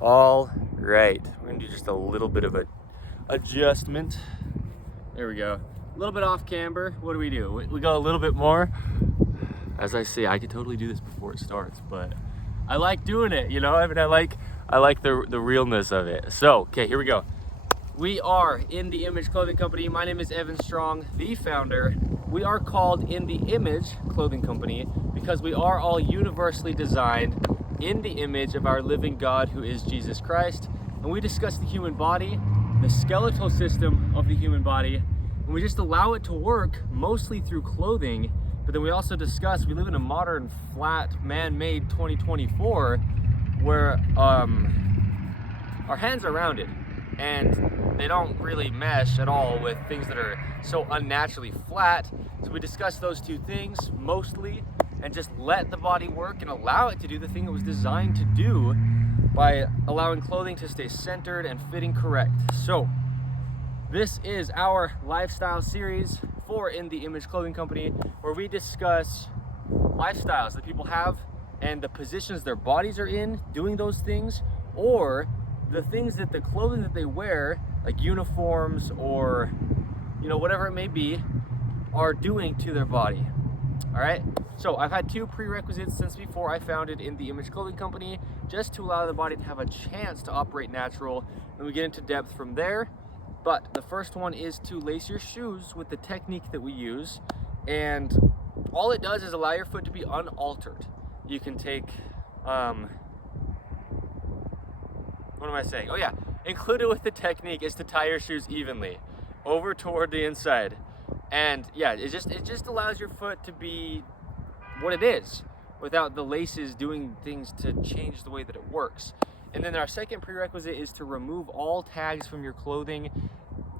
All right, we're gonna do just a little bit of a adjustment. There we go. A little bit off camber. What do? We go a little bit more. As I say, I could totally do this before it starts, but I like doing it, you know? I mean, I like the realness of it. So, okay, here we go. We are In The Image Clothing Company. My name is Evan Strong, the founder. We are called In The Image Clothing Company because we are all universally designed in the image of our living God, who is Jesus Christ. And we discuss the human body, the skeletal system of the human body, and we just allow it to work mostly through clothing. But then we also discuss, we live in a modern, flat, man-made 2024 where our hands are rounded and they don't really mesh at all with things that are so unnaturally flat. So we discuss those two things mostly and just let the body work and allow it to do the thing it was designed to do by allowing clothing to stay centered and fitting correct. So this is our lifestyle series for In The Image Clothing Company, where we discuss lifestyles that people have and the positions their bodies are in doing those things, or the things that the clothing that they wear, like uniforms or whatever it may be, are doing to their body. All right, so I've had two prerequisites since before I founded In The Image Clothing Company, just to allow the body to have a chance to operate natural, and we get into depth from there. But the first one is to lace your shoes with the technique that we use, and all it does is allow your foot to be unaltered. You can take, what am I saying? Oh yeah, included with the technique is to tie your shoes evenly over toward the inside. And yeah, it just allows your foot to be what it is without the laces doing things to change the way that it works. And then our second prerequisite is to remove all tags from your clothing.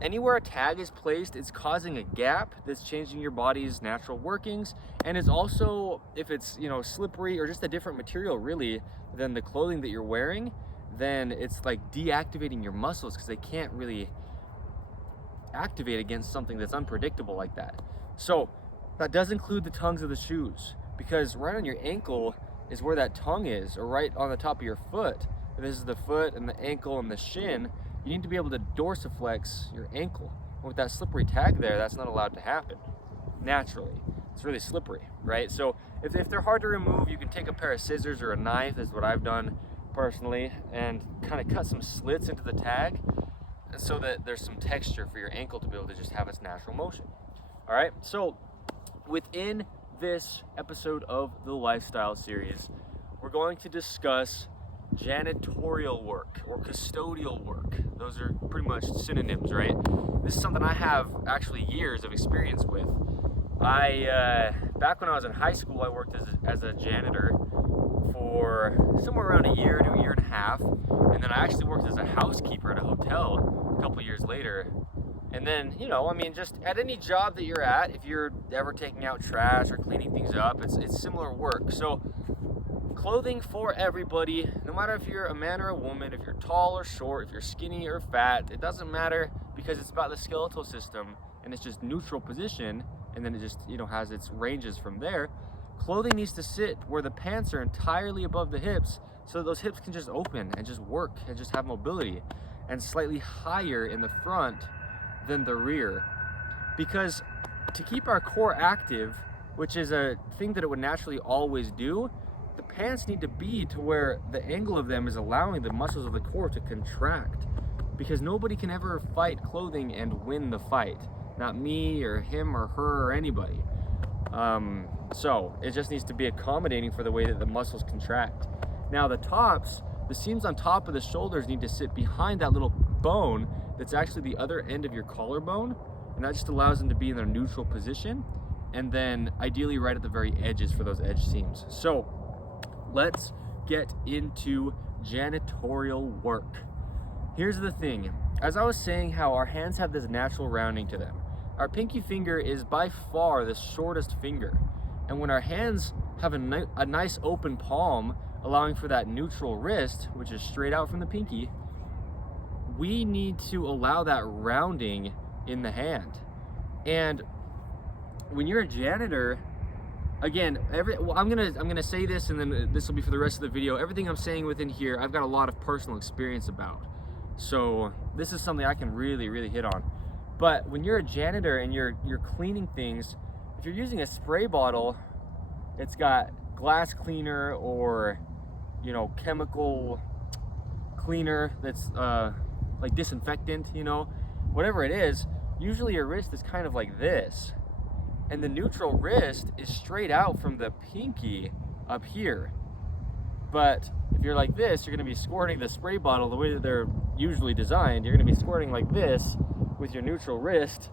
Anywhere a tag is placed, it's causing a gap that's changing your body's natural workings. And it's also, if it's slippery or just a different material really than the clothing that you're wearing, then it's like deactivating your muscles because they can't really activate against something that's unpredictable like that. So that does include the tongues of the shoes, because right on your ankle is where that tongue is, or right on the top of your foot. If this is the foot and the ankle and the shin, you need to be able to dorsiflex your ankle. And with that slippery tag there, that's not allowed to happen naturally. It's really slippery, right? So if they're hard to remove, you can take a pair of scissors or a knife, is what I've done personally, and kind of cut some slits into the tag so that there's some texture for your ankle to be able to just have its natural motion. All right, so within this episode of the lifestyle series, we're going to discuss janitorial work or custodial work. Those are pretty much synonyms, right? This is something I have actually years of experience with. Back when I was in high school, I worked as a janitor for somewhere around a year to a year and a half, and then I actually worked as a housekeeper at a hotel a couple years later. And then, just at any job that you're at, if you're ever taking out trash or cleaning things up, it's similar work. So clothing for everybody, no matter if you're a man or a woman, if you're tall or short, if you're skinny or fat, it doesn't matter, because it's about the skeletal system and it's just neutral position, and then it just has its ranges from there. Clothing needs to sit where the pants are entirely above the hips, so that those hips can just open and just work and just have mobility, and slightly higher in the front than the rear. Because to keep our core active, which is a thing that it would naturally always do, the pants need to be to where the angle of them is allowing the muscles of the core to contract, because nobody can ever fight clothing and win the fight. Not me or him or her or anybody. So it just needs to be accommodating for the way that the muscles contract. Now the seams on top of the shoulders need to sit behind that little bone that's actually the other end of your collarbone, and that just allows them to be in their neutral position, and then ideally right at the very edges for those edge seams. So let's get into janitorial work. Here's the thing. As I was saying, how our hands have this natural rounding to them. Our pinky finger is by far the shortest finger. And when our hands have a nice open palm, allowing for that neutral wrist, which is straight out from the pinky, we need to allow that rounding in the hand. And when you're a janitor, again, I'm gonna say this, and then this will be for the rest of the video. Everything I'm saying within here, I've got a lot of personal experience about. So this is something I can really hit on. But when you're a janitor and you're cleaning things, if you're using a spray bottle, it's got glass cleaner or, you know, chemical cleaner that's like disinfectant, you know, whatever it is. Usually your wrist is kind of like this, and the neutral wrist is straight out from the pinky up here. But if you're like this, you're going to be squirting the spray bottle the way that they're usually designed. You're going to be squirting like this with your neutral wrist,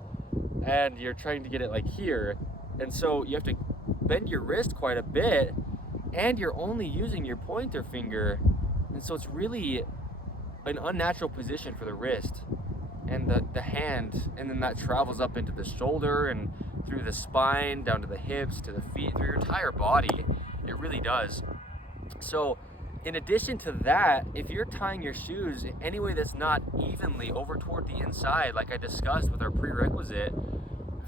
and you're trying to get it like here. And so you have to bend your wrist quite a bit, and you're only using your pointer finger. And so it's really an unnatural position for the wrist and the hand, and then that travels up into the shoulder and through the spine, down to the hips, to the feet, through your entire body. It really does. So in addition to that, if you're tying your shoes any way that's not evenly over toward the inside, like I discussed with our prerequisite,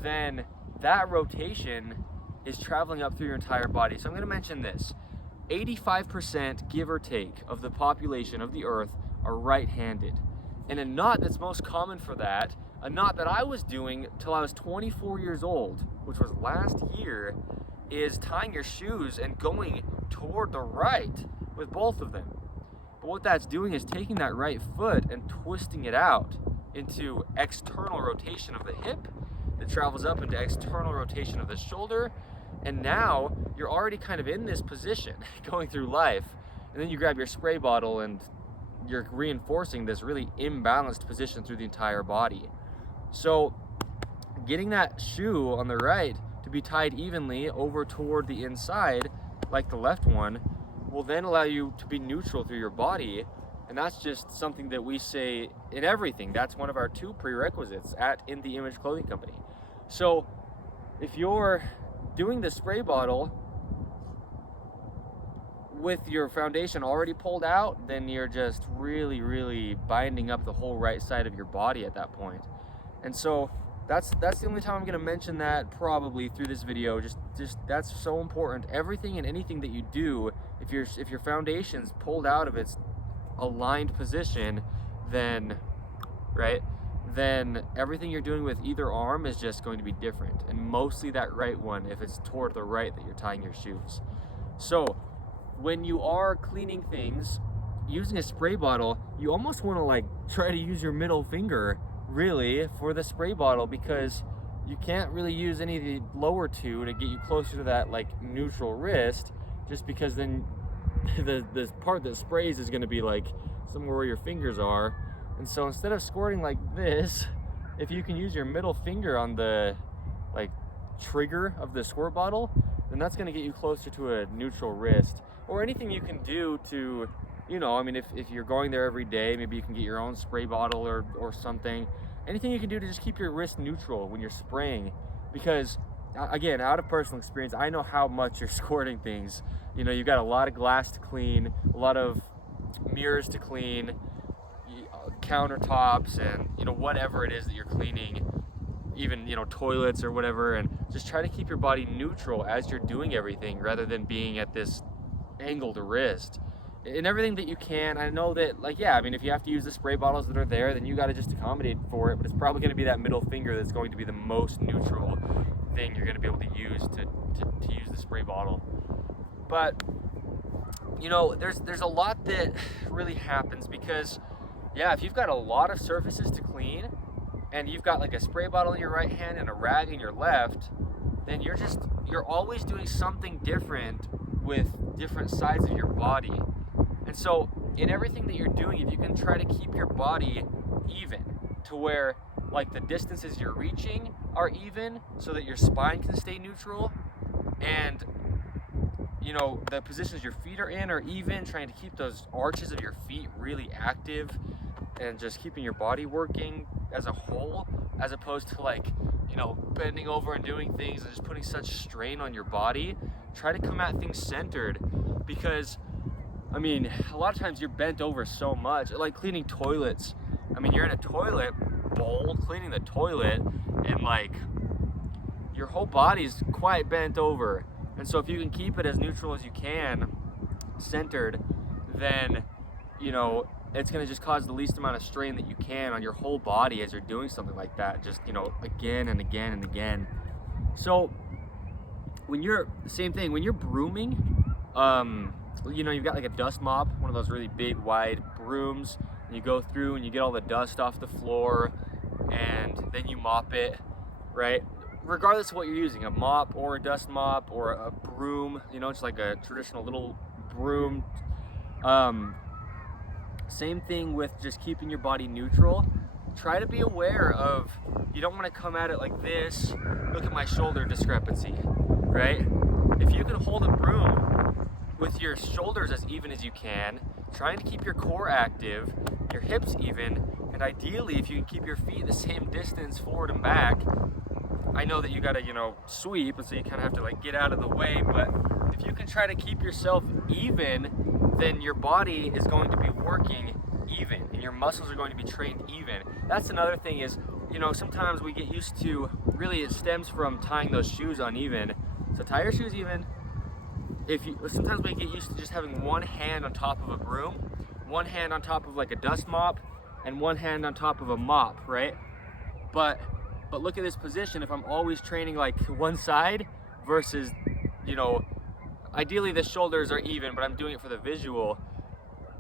then that rotation is traveling up through your entire body. So I'm going to mention this. 85%, give or take, of the population of the earth are right-handed. And a knot that's most common for that, a knot that I was doing till I was 24 years old, which was last year, is tying your shoes and going toward the right with both of them. But what that's doing is taking that right foot and twisting it out into external rotation of the hip that travels up into external rotation of the shoulder. And now you're already kind of in this position going through life. And then you grab your spray bottle and you're reinforcing this really imbalanced position through the entire body. So getting that shoe on the right to be tied evenly over toward the inside, like the left one, will then allow you to be neutral through your body. And that's just something that we say in everything. That's one of our 2 prerequisites at In The Image Clothing Company. So if you're doing the spray bottle with your foundation already pulled out, then you're just really binding up the whole right side of your body at that point. And so that's the only time I'm going to mention that probably through this video. Just that's so important. Everything and anything that you do, if your foundation's pulled out of its aligned position, then everything you're doing with either arm is just going to be different, and mostly that right one if it's toward the right that you're tying your shoes. So when you are cleaning things using a spray bottle, you almost want to like try to use your middle finger really for the spray bottle, because you can't really use any of the lower 2 to get you closer to that like neutral wrist, just because then the part that sprays is going to be like somewhere where your fingers are. And so instead of squirting like this, if you can use your middle finger on the like trigger of the squirt bottle, then that's going to get you closer to a neutral wrist. Or anything you can do to, you know, I mean, if you're going there every day, maybe you can get your own spray bottle or something. Anything you can do to just keep your wrist neutral when you're spraying. Because, again, out of personal experience, I know how much you're squirting things. You know, you've got a lot of glass to clean, a lot of mirrors to clean, countertops, and, you know, whatever it is that you're cleaning, even, you know, toilets or whatever. And just try to keep your body neutral as you're doing everything, rather than being at this angled wrist. In everything that you can. I know that, like, yeah, I mean, if you have to use the spray bottles that are there, then you got to just accommodate for it, but it's probably going to be that middle finger that's going to be the most neutral thing you're going to be able to use to use the spray bottle. But, you know, there's a lot that really happens, because, yeah, if you've got a lot of surfaces to clean and you've got like a spray bottle in your right hand and a rag in your left, then you're always doing something different with different sides of your body. And so in everything that you're doing, if you can try to keep your body even to where like the distances you're reaching are even, so that your spine can stay neutral, and you know, the positions your feet are in are even, trying to keep those arches of your feet really active and just keeping your body working as a whole, as opposed to like, you know, bending over and doing things and just putting such strain on your body. Try to come at things centered, because I mean, a lot of times you're bent over so much, like cleaning toilets. I mean, you're in a toilet bowl cleaning the toilet, and like your whole body's quite bent over, And so if you can keep it as neutral as you can, centered, then, you know, it's going to just cause the least amount of strain that you can on your whole body as you're doing something like that, just, you know, again and again and again. So when you're, same thing, when you're brooming, you know, you've got like a dust mop, one of those really big wide brooms, and you go through and you get all the dust off the floor, and then you mop it, right? Regardless of what you're using, a mop or a dust mop or a broom, you know, it's like a traditional little broom. Same thing with just keeping your body neutral. Try to be aware of, you don't want to come at it like this. Look at my shoulder discrepancy, right? If you can hold a broom with your shoulders as even as you can, trying to keep your core active, your hips even, and ideally if you can keep your feet the same distance forward and back. I know that you gotta, you know, sweep, and so you kind of have to like get out of the way, but if you can try to keep yourself even, then your body is going to be working even, and your muscles are going to be trained even. That's another thing is, you know, sometimes we get used to, really it stems from tying those shoes uneven. So tie your shoes even. Sometimes we get used to just having one hand on top of a broom, one hand on top of like a dust mop, and one hand on top of a mop, right? But look at this position. If I'm always training like one side versus, you know, ideally the shoulders are even, but I'm doing it for the visual.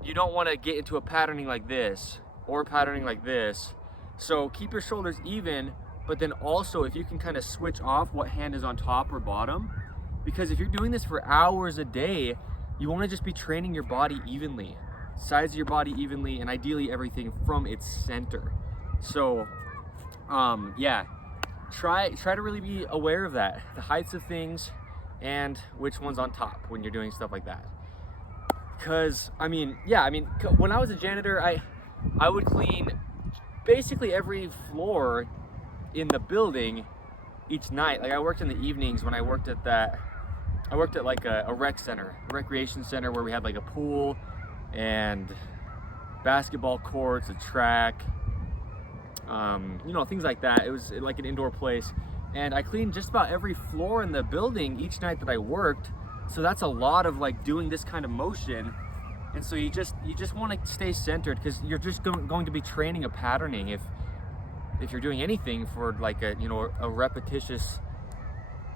You don't want to get into a patterning like this or patterning like this. So keep your shoulders even, but then also if you can kind of switch off what hand is on top or bottom, because if you're doing this for hours a day, you want to just be training your body evenly, sides of your body evenly, and ideally everything from its center. So yeah, try to really be aware of that, the heights of things and which one's on top when you're doing stuff like that. Because when I was a janitor, I would clean basically every floor in the building each night. Like I worked in the evenings when I worked at like a rec center, a recreation center, where we had like a pool and basketball courts, a track, you know, things like that. It was like an indoor place, and I cleaned just about every floor in the building each night that I worked. So that's a lot of like doing this kind of motion. And so you just want to stay centered, because you're just going to be training a patterning if you're doing anything for like a, you know, a repetitious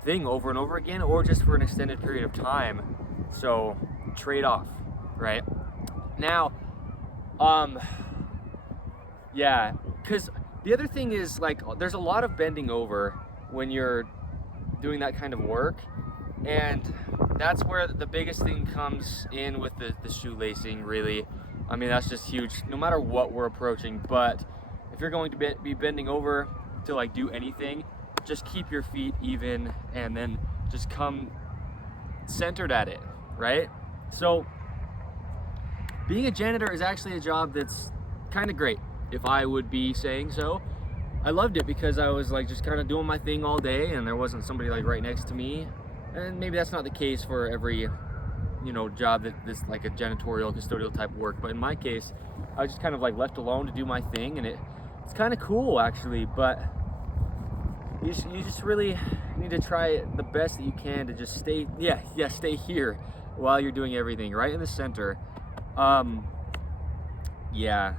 thing over and over again, or just for an extended period of time. So trade off, right? Now, yeah, because the other thing is, like, there's a lot of bending over when you're doing that kind of work, and that's where the biggest thing comes in with the shoelacing, really. I mean, that's just huge, no matter what we're approaching. But if you're going to be bending over to like do anything, just keep your feet even, and then just come centered at it, right? So being a janitor is actually a job that's kind of great, if I would be saying so. I loved it because I was like just kind of doing my thing all day, and there wasn't somebody like right next to me. And maybe that's not the case for every, you know, job that's like a janitorial, custodial type work. But in my case, I was just kind of like left alone to do my thing, and it's kind of cool actually. But you just really need to try the best that you can to just stay here while you're doing everything right in the center. Yeah,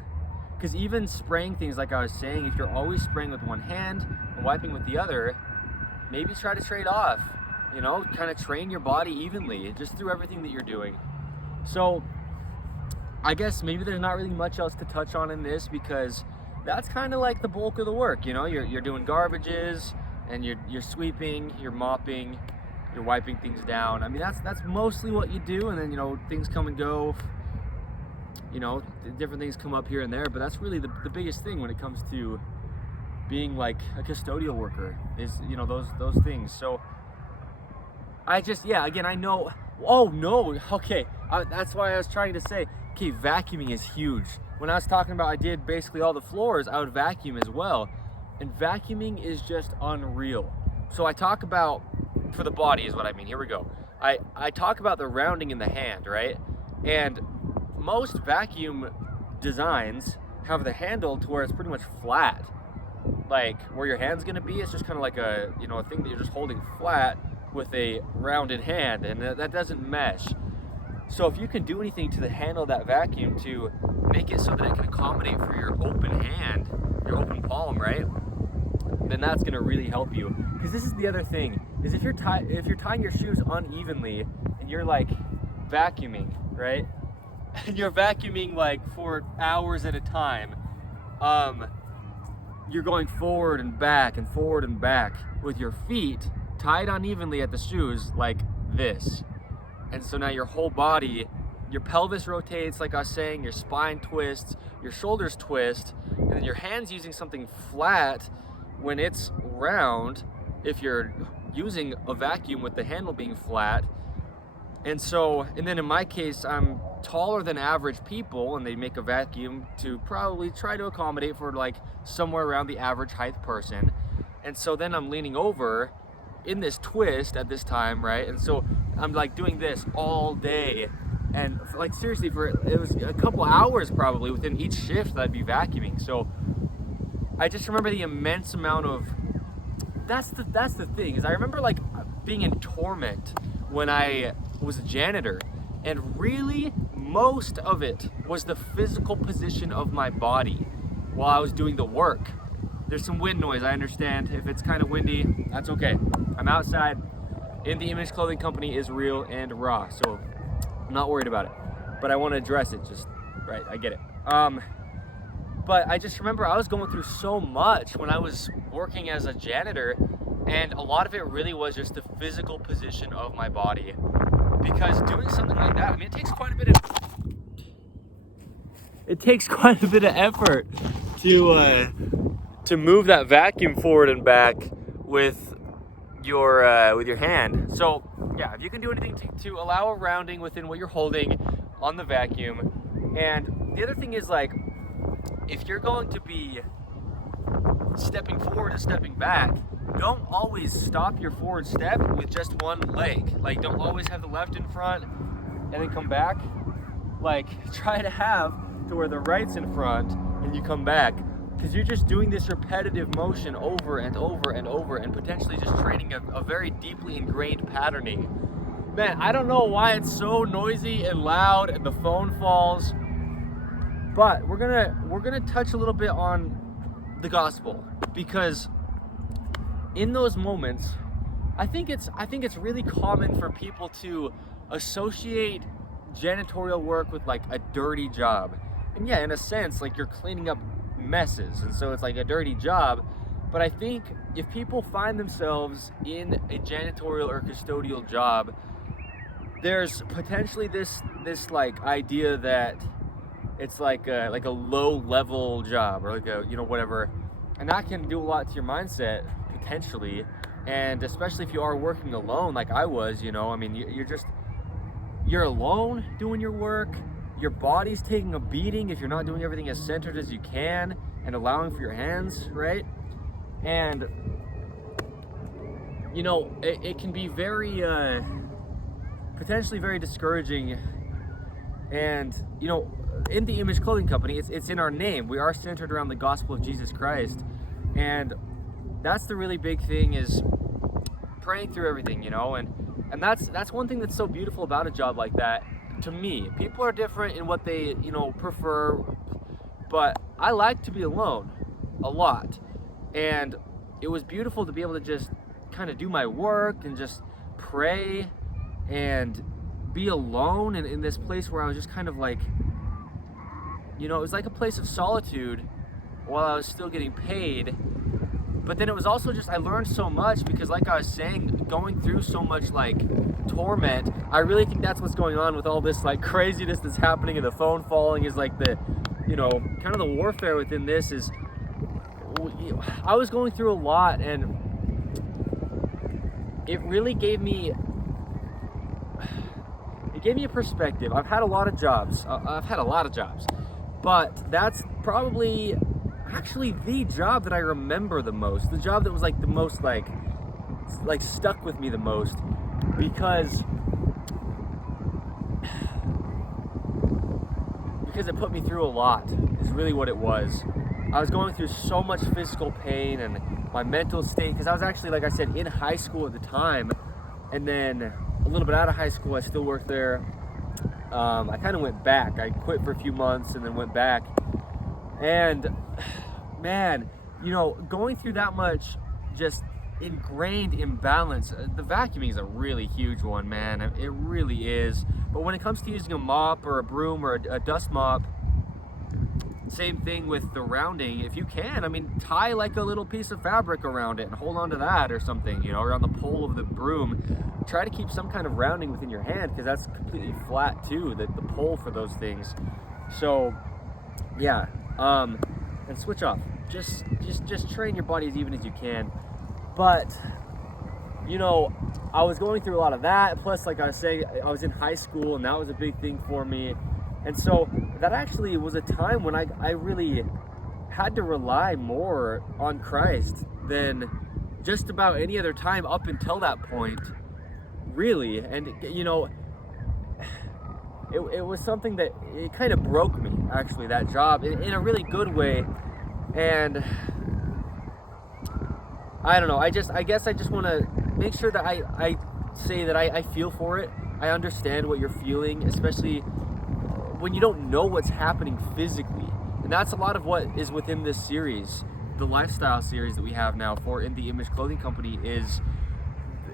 because even spraying things, like I was saying, if you're always spraying with one hand and wiping with the other, maybe try to trade off, you know, kind of train your body evenly just through everything that you're doing. So I guess maybe there's not really much else to touch on in this, because that's kind of like the bulk of the work. You know, you're doing garbages, and you're sweeping, you're mopping, you're wiping things down. I mean, that's mostly what you do, and then, you know, things come and go. You know, different things come up here and there, but that's really the biggest thing when it comes to being like a custodial worker, is, you know, those things. So again, I know, oh no, okay, that's why I was trying to say, okay, vacuuming is huge. When I was talking about I did basically all the floors, I would vacuum as well. And vacuuming is just unreal. So I talk about, for the body is what I mean, here we go. I talk about the rounding in the hand, right? And most vacuum designs have the handle to where it's pretty much flat. Like where your hand's gonna be, it's just kind of like a, you know, a thing that you're just holding flat. with a rounded hand, and that doesn't mesh. So if you can do anything to the handle of that vacuum to make it so that it can accommodate for your open hand, your open palm, right? Then that's gonna really help you. Because this is the other thing, is if you're tying your shoes unevenly and you're like vacuuming, right? And you're vacuuming like for hours at a time, you're going forward and back with your feet tied unevenly at the shoes like this. And so now your whole body, your pelvis rotates, like I was saying, your spine twists, your shoulders twist, and then your hands using something flat when it's round, if you're using a vacuum with the handle being flat. And then in my case, I'm taller than average people, and they make a vacuum to probably try to accommodate for like somewhere around the average height person. And so then I'm leaning over in this twist at this time, right? And so I'm like doing this all day, and like seriously, it was a couple hours probably within each shift that I'd be vacuuming. So I just remember the immense amount of, that's the thing, is I remember like being in torment when I was a janitor, and really most of it was the physical position of my body while I was doing the work. There's some wind noise, I understand. If it's kind of windy, that's okay. I'm outside. In the Image Clothing Company is real and raw, so I'm not worried about it. But I want to address it, just right, I get it. But I just remember I was going through so much when I was working as a janitor, and a lot of it really was just the physical position of my body. Because doing something like that, I mean, it takes quite a bit of effort to move that vacuum forward and back with your hand. So yeah, if you can do anything to allow a rounding within what you're holding on the vacuum. And the other thing is, like, if you're going to be stepping forward and stepping back, don't always stop your forward step with just one leg. Like, don't always have the left in front and then come back. Like, try to have to where the right's in front and you come back, because you're just doing this repetitive motion over and over and over, and potentially just training a very deeply ingrained patterning. Man, I don't know why it's so noisy and loud and the phone falls, but we're gonna touch a little bit on the gospel, because in those moments, I think it's really common for people to associate janitorial work with like a dirty job. And yeah, in a sense, like you're cleaning up messes, and so it's like a dirty job. But I think if people find themselves in a janitorial or custodial job, there's potentially this like idea that it's like a low level job, or like a, you know, whatever, and that can do a lot to your mindset potentially. And especially if you are working alone like I was, you know, I mean, you're alone doing your work. Your body's taking a beating if you're not doing everything as centered as you can and allowing for your hands, right? And you know, it can be very potentially very discouraging. And you know, in the Image Clothing Company, it's in our name. We are centered around the gospel of Jesus Christ, and that's the really big thing, is praying through everything, you know. And that's one thing that's so beautiful about a job like that. To me, people are different in what they, you know, prefer, but I like to be alone a lot. And it was beautiful to be able to just kind of do my work and just pray and be alone in this place where I was just kind of like, you know, it was like a place of solitude while I was still getting paid. But then it was also just, I learned so much, because like I was saying, going through so much like torment, I really think that's what's going on with all this like craziness that's happening, and the phone falling is like the, you know, kind of the warfare within this is, I was going through a lot, and it really gave me a perspective. I've had a lot of jobs, but that's probably actually the job that I remember the most, the job that was like the most like stuck with me the most, because it put me through a lot, is really what it was. I was going through so much physical pain, and my mental state, because I was actually, like I said, in high school at the time, And then a little bit out of high school, I still worked there. I kind of went back. I quit for a few months and then went back. And man, you know, going through that much just ingrained imbalance, the vacuuming is a really huge one, man. It really is. But when it comes to using a mop or a broom or a dust mop, same thing with the rounding. If you can, I mean, tie like a little piece of fabric around it and hold on to that or something, you know, or on the pole of the broom. Try to keep some kind of rounding within your hand, because that's completely flat too, the pole for those things. So yeah, and switch off. Just train your body as even as you can. But you know, I was going through a lot of that, plus like I was saying, I was in high school and that was a big thing for me. And so that actually was a time when I really had to rely more on Christ than just about any other time up until that point, really. And you know, it was something that it kind of broke me, actually, that job, in a really good way. And I don't know, I guess I just want to make sure that I say that I feel for it. I understand what you're feeling, especially when you don't know what's happening physically. And that's a lot of what is within this series, the lifestyle series that we have now for In The Image Clothing Company. Is,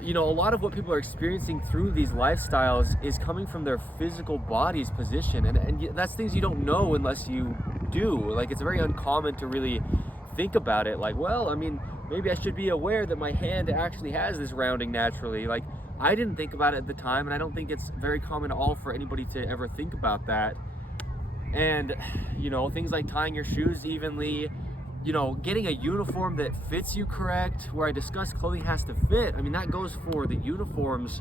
you know, a lot of what people are experiencing through these lifestyles is coming from their physical body's position. And that's things you don't know unless you do. Like, it's very uncommon to really think about it. Like, well, I mean, maybe I should be aware that my hand actually has this rounding naturally. Like, I didn't think about it at the time, and I don't think it's very common at all for anybody to ever think about that. And, you know, things like tying your shoes evenly, you know, getting a uniform that fits you correct, where I discuss clothing has to fit. I mean, that goes for the uniforms.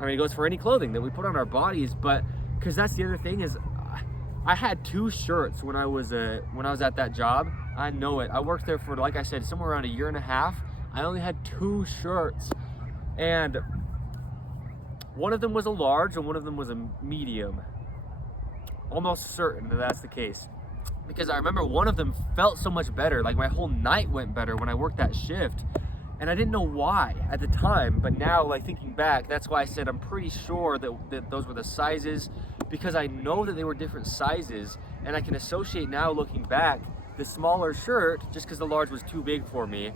I mean, it goes for any clothing that we put on our bodies, but because that's the other thing is, I had 2 shirts when I was at that job. I know it. I worked there for, like I said, somewhere around a year and a half. I only had 2 shirts. And one of them was a large and one of them was a medium. Almost certain that that's the case. Because I remember one of them felt so much better. Like, my whole night went better when I worked that shift. And I didn't know why at the time. But now, like, thinking back, that's why I said I'm pretty sure that those were the sizes. Because I know that they were different sizes. And I can associate now, looking back, the smaller shirt, just because the large was too big for me.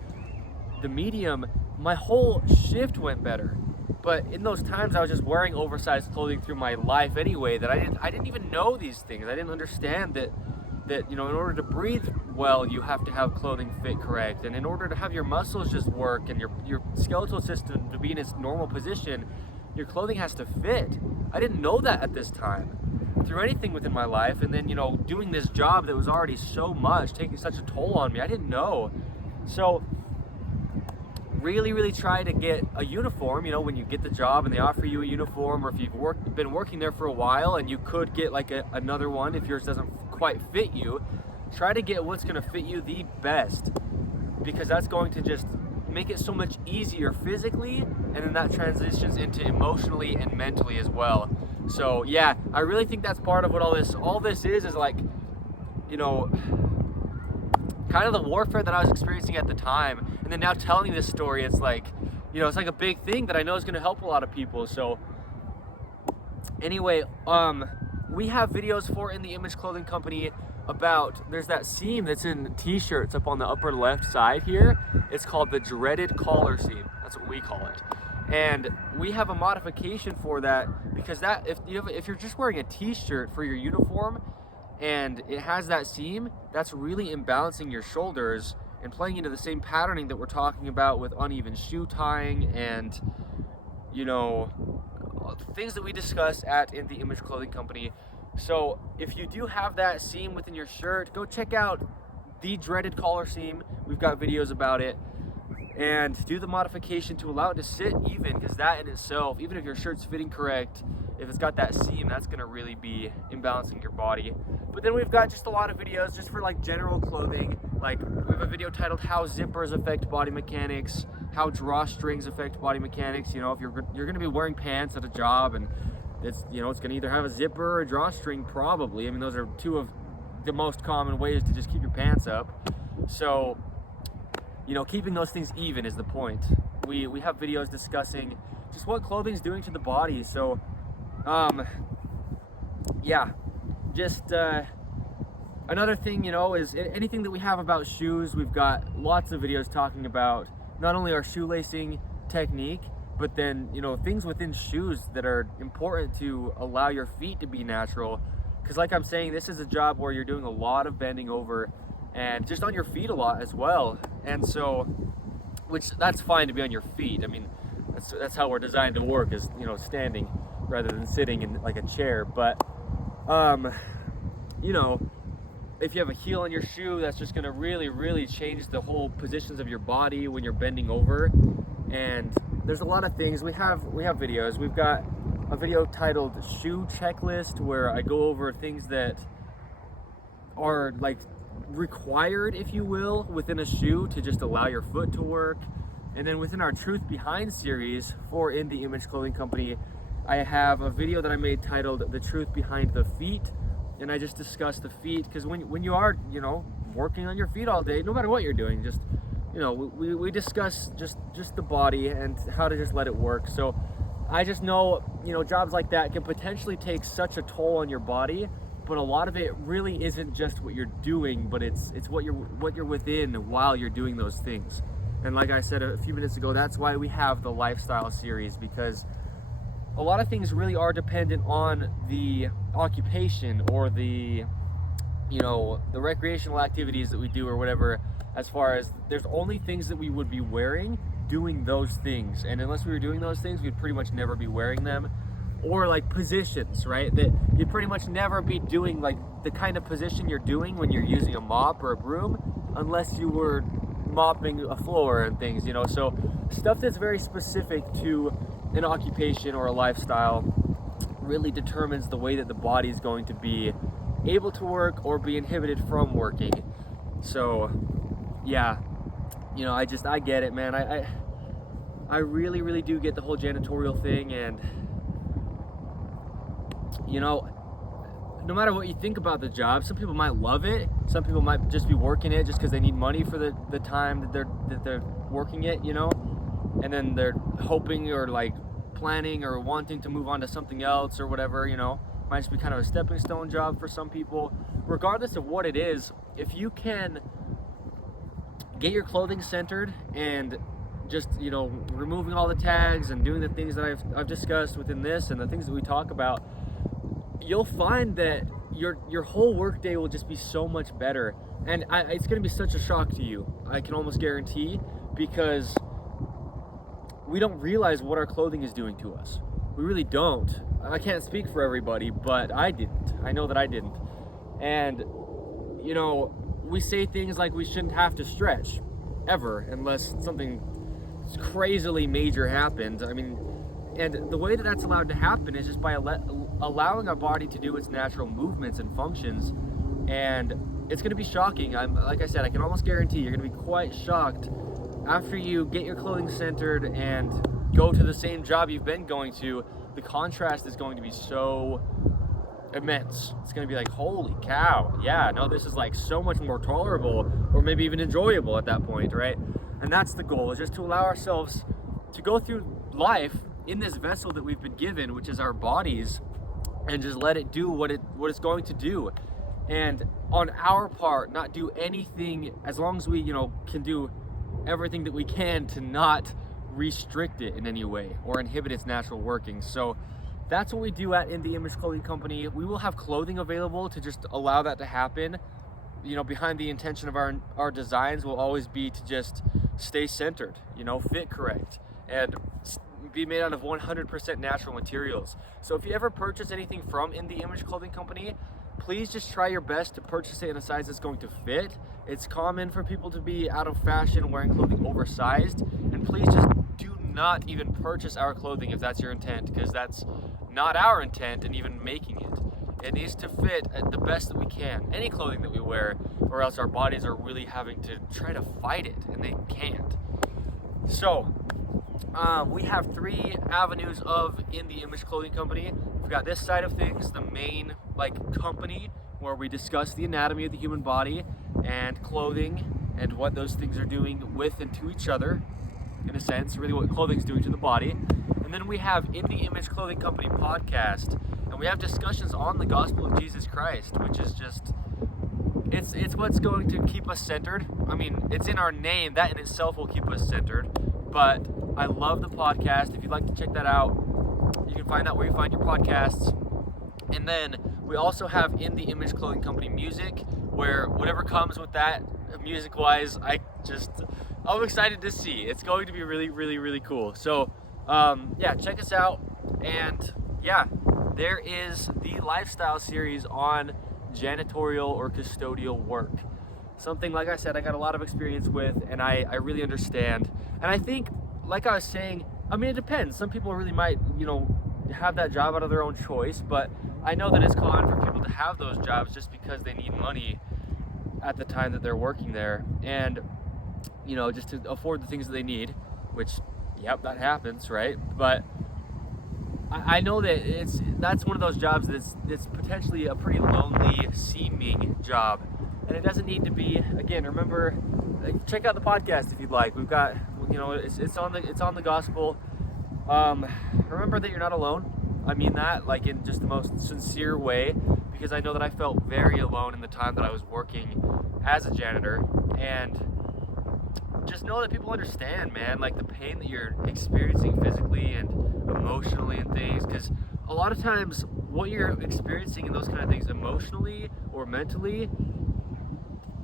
The medium, my whole shift went better. But in those times, I was just wearing oversized clothing through my life anyway, that I didn't even know these things. I didn't understand that you know, in order to breathe well, you have to have clothing fit correct, and in order to have your muscles just work and your skeletal system to be in its normal position, your clothing has to fit. I didn't know that at this time through anything within my life. And then, you know, doing this job that was already so much, taking such a toll on me, I didn't know. So really try to get a uniform. You know, when you get the job and they offer you a uniform, or if you've been working there for a while and you could get like another one if yours doesn't quite fit you, try to get what's going to fit you the best, because that's going to just make it so much easier physically, and then that transitions into emotionally and mentally as well. So yeah, I really think that's part of what all this is like, you know, kind of the warfare that I was experiencing at the time. And then now telling this story, it's like, you know, it's like a big thing that I know is going to help a lot of people. So anyway, we have videos for In The Image Clothing Company about, there's that seam that's in t-shirts up on the upper left side here. It's called the dreaded collar seam. That's what we call it. And we have a modification for that, because that if you're just wearing a t-shirt for your uniform and it has that seam, that's really imbalancing your shoulders and playing into the same patterning that we're talking about with uneven shoe tying and, you know, things that we discuss at In The Image Clothing Company. So if you do have that seam within your shirt, go check out the dreaded collar seam. We've got videos about it. And do the modification to allow it to sit even, because that in itself, even if your shirt's fitting correct, if it's got that seam, that's going to really be imbalancing your body. But then we've got just a lot of videos just for like general clothing. Like, we have a video titled How Zippers Affect Body Mechanics, How Drawstrings Affect Body Mechanics. You know, if you're going to be wearing pants at a job, and it's, you know, it's going to either have a zipper or a drawstring, probably. I mean, those are 2 of the most common ways to just keep your pants up. So, you know, keeping those things even is the point. We have videos discussing just what clothing's doing to the body. So yeah, just another thing, you know, is anything that we have about shoes. We've got lots of videos talking about not only our shoelacing technique, but then, you know, things within shoes that are important to allow your feet to be natural. Because like I'm saying, this is a job where you're doing a lot of bending over and just on your feet a lot as well. And so, which that's fine to be on your feet. I mean, that's how we're designed to work, is, you know, standing rather than sitting in like a chair. But you know, if you have a heel on your shoe, that's just going to really change the whole positions of your body when you're bending over. And there's a lot of things. We have videos. We've got a video titled Shoe Checklist, where I go over things that are like required, if you will, within a shoe to just allow your foot to work. And then within our Truth Behind series for In The Image Clothing Company, I have a video that I made titled The Truth Behind the Feet. And I just discuss the feet, because when you are, you know, working on your feet all day, no matter what you're doing, just, you know, we discuss just the body and how to just let it work. So I just know, you know, jobs like that can potentially take such a toll on your body, but a lot of it really isn't just what you're doing, but it's what you're within while you're doing those things. And like I said a few minutes ago, that's why we have the lifestyle series, because a lot of things really are dependent on the occupation or the, you know, the recreational activities that we do or whatever, as far as there's only things that we would be wearing doing those things. And unless we were doing those things, we'd pretty much never be wearing them. Or like positions, right? That you'd pretty much never be doing like the kind of position you're doing when you're using a mop or a broom, unless you were mopping a floor and things, you know. So stuff that's very specific to an occupation or a lifestyle really determines the way that the body is going to be able to work or be inhibited from working. So yeah, you know, I get it, man. I really do get the whole janitorial thing. And you know, no matter what you think about the job, some people might love it, some people might just be working it just because they need money for the time that they're working it, you know, and then they're hoping or like planning or wanting to move on to something else or whatever, you know. Might just be kind of a stepping stone job for some people. Regardless of what it is, if you can get your clothing centered and just, you know, removing all the tags and doing the things that I've discussed within this and the things that we talk about, you'll find that your whole workday will just be so much better. And it's going to be such a shock to you, I can almost guarantee, because we don't realize what our clothing is doing to us. We really don't. I can't speak for everybody, but I didn't. I know that I didn't. And, you know, we say things like we shouldn't have to stretch ever unless something crazily major happens. I mean, and the way that that's allowed to happen is just by allowing our body to do its natural movements and functions. And it's going to be shocking. Like I said, I can almost guarantee you're going to be quite shocked after you get your clothing centered and go to the same job you've been going to. The contrast is going to be so immense. It's going to be like, holy cow, yeah, no, this is like so much more tolerable, or maybe even enjoyable at that point, right? And that's the goal, is just to allow ourselves to go through life in this vessel that we've been given, which is our bodies, and just let it do what it's going to do. And on our part, not do anything, as long as we, you know, can do everything that we can to not restrict it in any way or inhibit its natural working. So that's what we do at In The Image Clothing Company. We will have clothing available to just allow that to happen. You know, behind the intention of our designs will always be to just stay centered, you know, fit correct, and be made out of 100% natural materials. So if you ever purchase anything from In The Image Clothing Company, please just try your best to purchase it in a size that's going to fit. It's common for people to be out of fashion wearing clothing oversized, and please just do not even purchase our clothing if that's your intent, because that's not our intent in even making it. It needs to fit at the best that we can, any clothing that we wear, or else our bodies are really having to try to fight it, and they can't. So we have 3 avenues of In The Image Clothing Company. We've got this side of things, the main company, where we discuss the anatomy of the human body and clothing and what those things are doing with and to each other. in a sense, really what clothing's doing to the body. And then we have In the Image Clothing Company podcast, and we have discussions on the gospel of Jesus Christ, which is just, it's what's going to keep us centered. I mean, it's in our name, that in itself will keep us centered, but I love the podcast. If you'd like to check that out, you can find that where you find your podcasts. And then we also have In the Image Clothing Company music, where whatever comes with that, music-wise, I'm excited to see. It's going to be really, really, really cool. So, yeah, check us out. And yeah, there is the lifestyle series on janitorial or custodial work. Something, like I said, I got a lot of experience with, and I really understand. And I think, like I was saying, I mean, it depends. Some people really might, have that job out of their own choice, but I know that it's common for people to have those jobs just because they need money at the time that they're working there, and just to afford the things that they need, which, yep, that happens, right? But I know that that's one of those jobs that's potentially a pretty lonely seeming job, and it doesn't need to be. Again, remember, check out the podcast if you'd like. We've got, it's on the gospel. Remember that you're not alone. I mean that, like, in just the most sincere way, because I know that I felt very alone in the time that I was working as a janitor, and just know that people understand, man, like the pain that you're experiencing physically and emotionally and things, because a lot of times what you're experiencing in those kind of things emotionally or mentally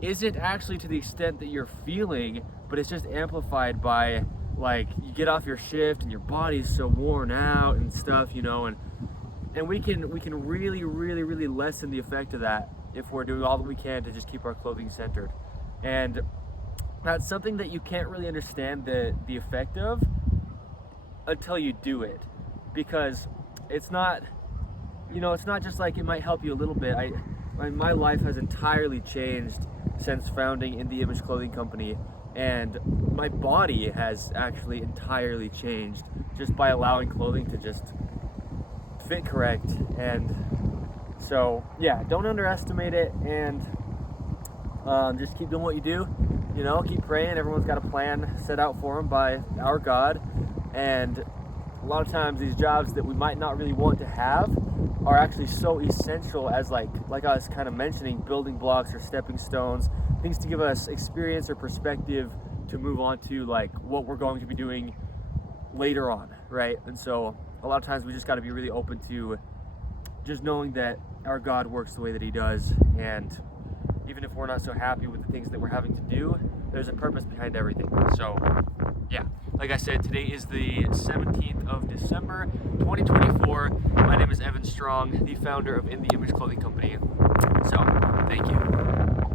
isn't actually to the extent that you're feeling, but it's just amplified by, like, you get off your shift and your body's so worn out and stuff, and we can really, really, really lessen the effect of that if we're doing all that we can to just keep our clothing centered. And that's something that you can't really understand the effect of until you do it, because it's not, it's not just like it might help you a little bit. My life has entirely changed since founding In the Image Clothing Company, and my body has actually entirely changed just by allowing clothing to just fit correct. And so, yeah, don't underestimate it, and just keep doing what you do. Keep praying. Everyone's got a plan set out for them by our God, and a lot of times these jobs that we might not really want to have are actually so essential as like I was kind of mentioning, building blocks or stepping stones, things to give us experience or perspective to move on to, like, what we're going to be doing later on, right? And so a lot of times we just got to be really open to just knowing that our God works the way that he does, and even if we're not so happy with the things that we're having to do, there's a purpose behind everything. So yeah, like I said, today is the 17th of December, 2024. My name is Evan Strong, the founder of In the Image Clothing Company. So